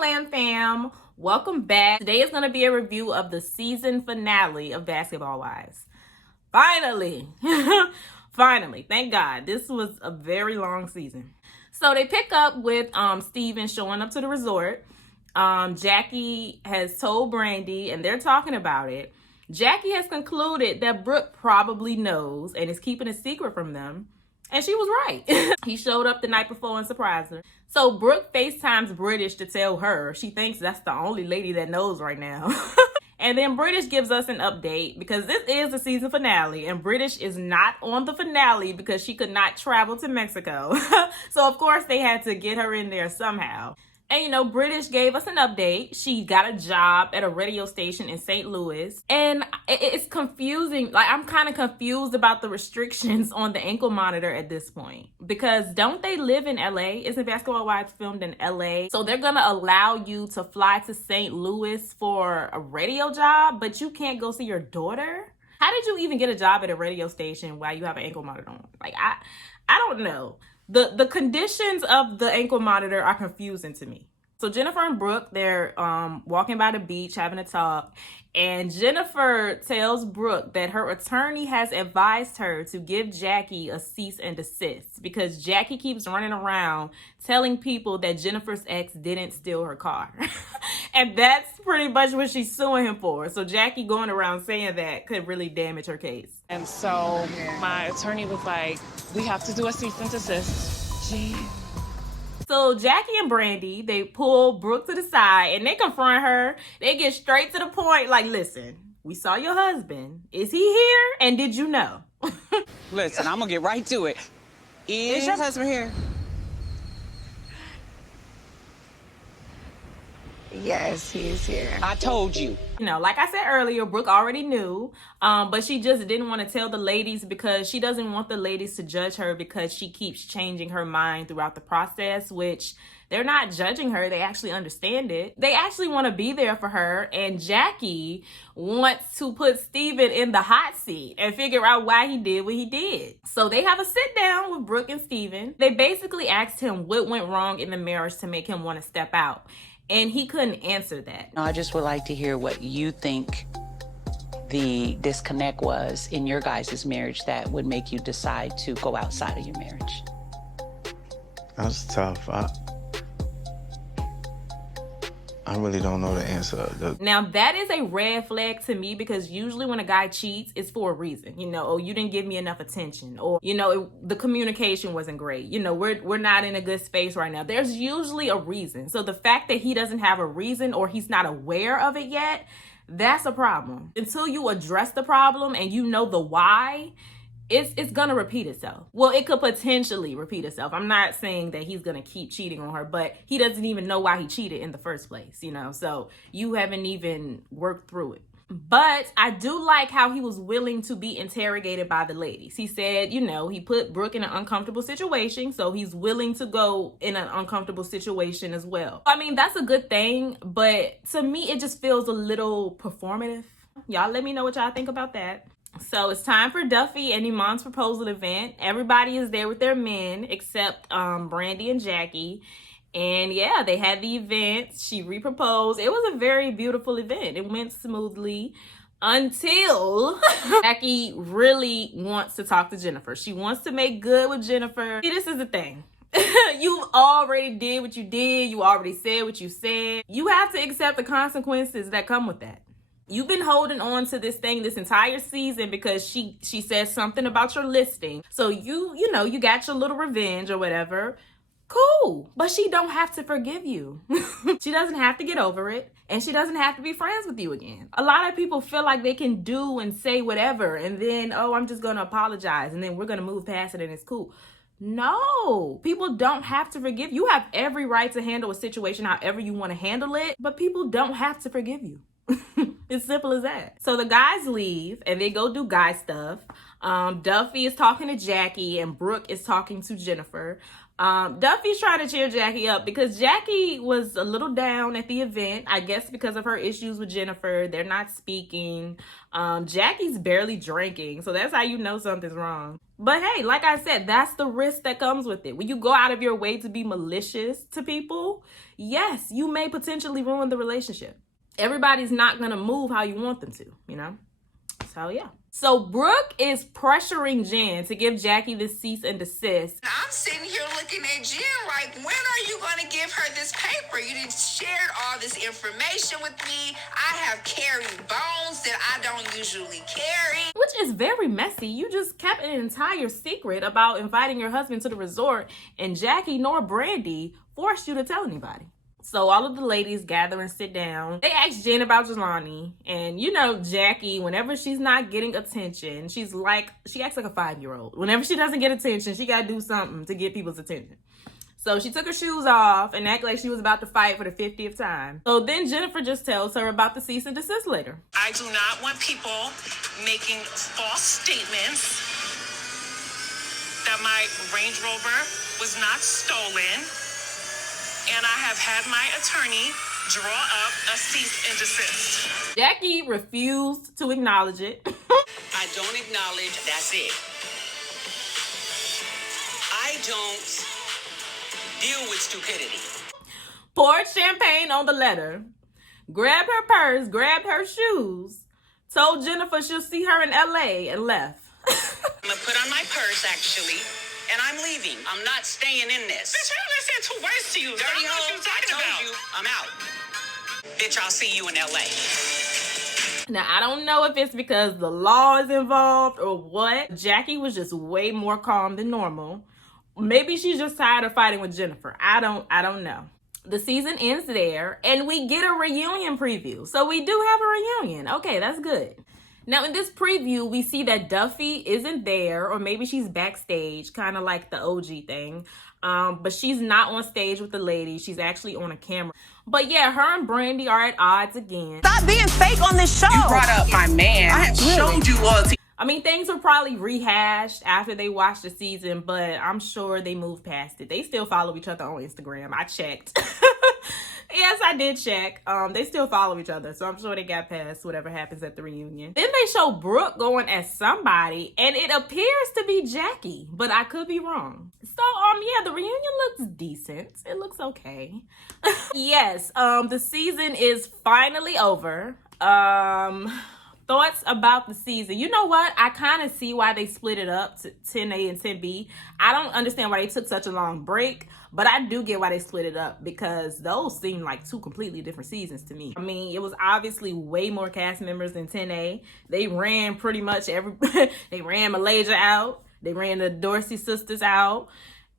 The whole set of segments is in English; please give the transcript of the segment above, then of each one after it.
Glam Fam, welcome back. Today is going to be a review of the season finale of Basketball Wives. Finally, finally, thank God. This was a very long season. So they pick up with Steven showing up to the resort. Jackie has told Brandy and they're talking about it. Jackie has concluded that Brooke probably knows and is keeping a secret from them. And she was right. He showed up the night before and surprised her. So Brooke FaceTimes British to tell her she thinks that's the only lady that knows right now. And then British gives us an update because this is the season finale and British is not on the finale because she could not travel to Mexico. So of course they had to get her in there somehow. And, you know, British gave us an update. She got a job at a radio station in St. Louis. And it's confusing. Like, I'm kind of confused about the restrictions on the ankle monitor at this point. Because don't they live in LA? Isn't Basketball Wives filmed in LA? So they're going to allow you to fly to St. Louis for a radio job, but you can't go see your daughter? How did you even get a job at a radio station while you have an ankle monitor on? Like, I don't know. The conditions of the ankle monitor are confusing to me. So Jennifer and Brooke, they're walking by the beach having a talk. And Jennifer tells Brooke that her attorney has advised her to give Jackie a cease and desist because Jackie keeps running around telling people that Jennifer's ex didn't steal her car. And that's pretty much what she's suing him for. So Jackie going around saying that could really damage her case. And so my attorney was like, we have to do a cease and desist. Gee. So Jackie and Brandy, they pull Brooke to the side and they confront her. They get straight to the point like, listen, we saw your husband. Is he here? And did you know? Listen, I'm going to get right to it. Is your husband here? Yes, he's here. I told you. You know, like I said earlier, Brooke already knew, but she just didn't want to tell the ladies because she doesn't want the ladies to judge her because she keeps changing her mind throughout the process, which they're not judging her. They actually understand it. They actually want to be there for her. And Jackie wants to put Steven in the hot seat and figure out why he did what he did. So they have a sit down with Brooke and Steven. They basically asked him what went wrong in the marriage to make him want to step out. And he couldn't answer that. I just would like to hear what you think the disconnect was in your guys' marriage that would make you decide to go outside of your marriage. That's tough. I really don't know the answer. Now, that is a red flag to me because usually when a guy cheats, it's for a reason. You know, oh, you didn't give me enough attention. Or, you know, the communication wasn't great. You know, we're not in a good space right now. There's usually a reason. So the fact that he doesn't have a reason or he's not aware of it yet, that's a problem. Until you address the problem and you know the why, it's gonna repeat itself. Well, it could potentially repeat itself. I'm not saying that he's gonna keep cheating on her, but he doesn't even know why he cheated in the first place, you know? So you haven't even worked through it. But I do like how he was willing to be interrogated by the ladies. He said, you know, he put Brooke in an uncomfortable situation, so he's willing to go in an uncomfortable situation as well. I mean, that's a good thing, but to me, it just feels a little performative. Y'all let me know what y'all think about that. So it's time for Duffy and Iman's proposal event. Everybody is there with their men except Brandy and Jackie. And yeah, they had the event. She re-proposed. It was a very beautiful event. It went smoothly until Jackie really wants to talk to Jennifer. She wants to make good with Jennifer. See, this is the thing. You already did what you did. You already said what you said. You have to accept the consequences that come with that. You've been holding on to this thing this entire season because she said something about your listing. So you know, you got your little revenge or whatever. Cool. But she don't have to forgive you. She doesn't have to get over it. And she doesn't have to be friends with you again. A lot of people feel like they can do and say whatever. And then, oh, I'm just going to apologize. And then we're going to move past it and it's cool. No, people don't have to forgive. You have every right to handle a situation however you want to handle it. But people don't have to forgive you. It's simple as that. So the guys leave and they go do guy stuff. Duffy is talking to Jackie and Brooke is talking to Jennifer. Duffy's trying to cheer Jackie up because Jackie was a little down at the event. I guess because of her issues with Jennifer. They're not speaking. Jackie's barely drinking. So that's how you know something's wrong. But hey, like I said, that's the risk that comes with it. When you go out of your way to be malicious to people, yes, you may potentially ruin the relationship. Everybody's not going to move how you want them to, you know? So yeah. So Brooke is pressuring Jenn to give Jackie the cease and desist. I'm sitting here looking at Jen like, when are you going to give her this paper? You didn't share all this information with me. I have carried bones that I don't usually carry. Which is very messy. You just kept an entire secret about inviting your husband to the resort, and Jackie nor Brandy forced you to tell anybody. So all of the ladies gather and sit down. They ask Jenn about Jelani. And you know, Jackie, whenever she's not getting attention, she acts like a 5-year-old. Whenever she doesn't get attention, she got to do something to get people's attention. So she took her shoes off and acted like she was about to fight for the 50th time. So then Jennifer just tells her about the cease and desist letter. I do not want people making false statements that my Range Rover was not stolen. And I have had my attorney draw up a cease and desist. Jackie refused to acknowledge it. I don't acknowledge, that's it. I don't deal with stupidity. Poured champagne on the letter, grabbed her purse, grabbed her shoes, told Jennifer she'll see her in LA, and left. I'm gonna put on my purse, actually, and I'm leaving. I'm not staying in this. Bitch, I only said 2 words to you. Dirty I know what hoe, you're talking I told about. you, I'm out. Bitch, I'll see you in LA. Now, I don't know if it's because the law is involved or what. Jackie was just way more calm than normal. Maybe she's just tired of fighting with Jennifer. I don't know. The season ends there, and we get a reunion preview. So we do have a reunion. Okay, that's good. Now, in this preview, we see that Duffy isn't there, or maybe she's backstage, kind of like the OG thing. But she's not on stage with the ladies. She's actually on a camera. But yeah, her and Brandy are at odds again. Stop being fake on this show. You brought up my man. I have showed you loyalty. I mean, things were probably rehashed after they watched the season, but I'm sure they moved past it. They still follow each other on Instagram. I checked. Yes, I did check. They still follow each other, so I'm sure they got past whatever happens at the reunion. Then they show Brooke going as somebody, and it appears to be Jackie, but I could be wrong. So, yeah, the reunion looks decent. It looks okay. Yes, the season is finally over. Thoughts about the season. You know what? I kind of see why they split it up to 10A and 10B. I don't understand why they took such a long break, but I do get why they split it up because those seem like 2 completely different seasons to me. I mean, it was obviously way more cast members than 10A. They ran pretty much they ran Malaysia out. They ran the Dorsey sisters out.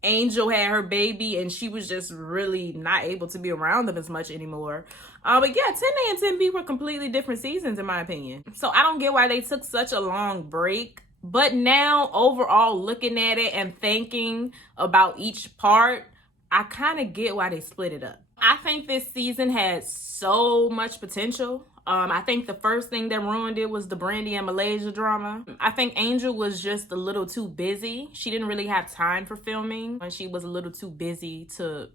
Angel had her baby and she was just really not able to be around them as much anymore. But yeah, 10A and 10B were completely different seasons in my opinion. So I don't get why they took such a long break. But now overall looking at it and thinking about each part, I kind of get why they split it up. I think this season had so much potential. I think the first thing that ruined it was the Brandy and Malaysia drama. I think Angel was just a little too busy. She didn't really have time for filming. She was a little too busy to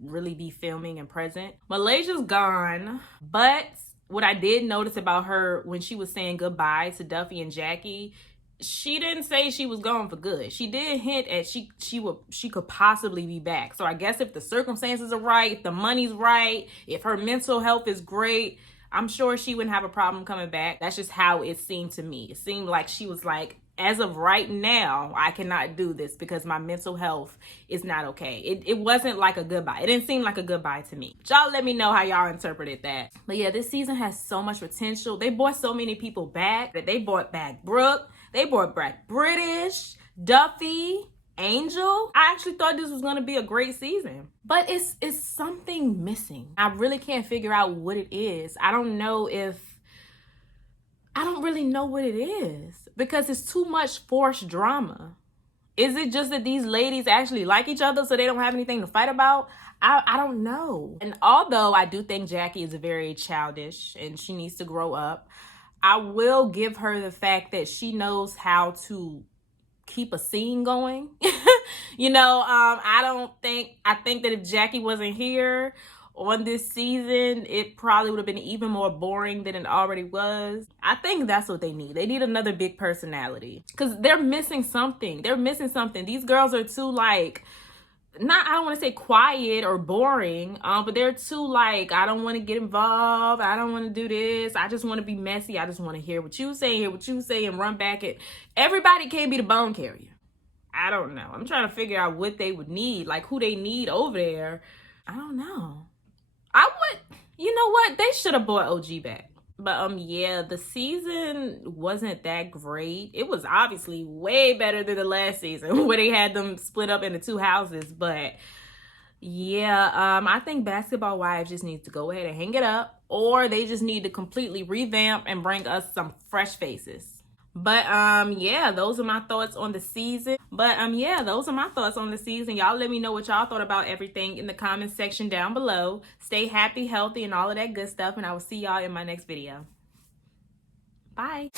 really be filming and present. Malaysia's gone, but what I did notice about her when she was saying goodbye to Duffy and Jackie, she didn't say she was gone for good. She did hint at she could possibly be back. So I guess if the circumstances are right, if the money's right, if her mental health is great, I'm sure she wouldn't have a problem coming back. That's just how it seemed to me. It seemed like she was like, as of right now, I cannot do this because my mental health is not okay. It wasn't like a goodbye. It didn't seem like a goodbye to me. Y'all let me know how y'all interpreted that. But yeah, this season has so much potential. They brought so many people back. They brought back Brooke. They brought back British, Duffy, Angel. I actually thought this was going to be a great season, but it's something missing. I really can't figure out what it is. I don't really know what it is because it's too much forced drama. Is it just that these ladies actually like each other so they don't have anything to fight about? I don't know. And although I do think Jackie is very childish and she needs to grow up, I will give her the fact that she knows how to keep a scene going. I think that if Jackie wasn't here on this season, it probably would have been even more boring than it already was. I think that's what they need. They need another big personality. Because they're missing something. These girls are too, like, I don't want to say quiet or boring, but they're too, like, I don't want to get involved. I don't want to do this. I just want to be messy. I just want to hear what you say, and run back. Everybody can't be the bone carrier. I don't know. I'm trying to figure out what they would need, like who they need over there. I don't know. You know what? They should have brought OG back. But yeah, the season wasn't that great. It was obviously way better than the last season where they had them split up into 2 houses. But yeah, I think Basketball Wives just needs to go ahead and hang it up, or they just need to completely revamp and bring us some fresh faces. But yeah, those are my thoughts on the season. Y'all let me know what y'all thought about everything in the comment section down below. Stay happy, healthy, and all of that good stuff, and I will see y'all in my next video. Bye.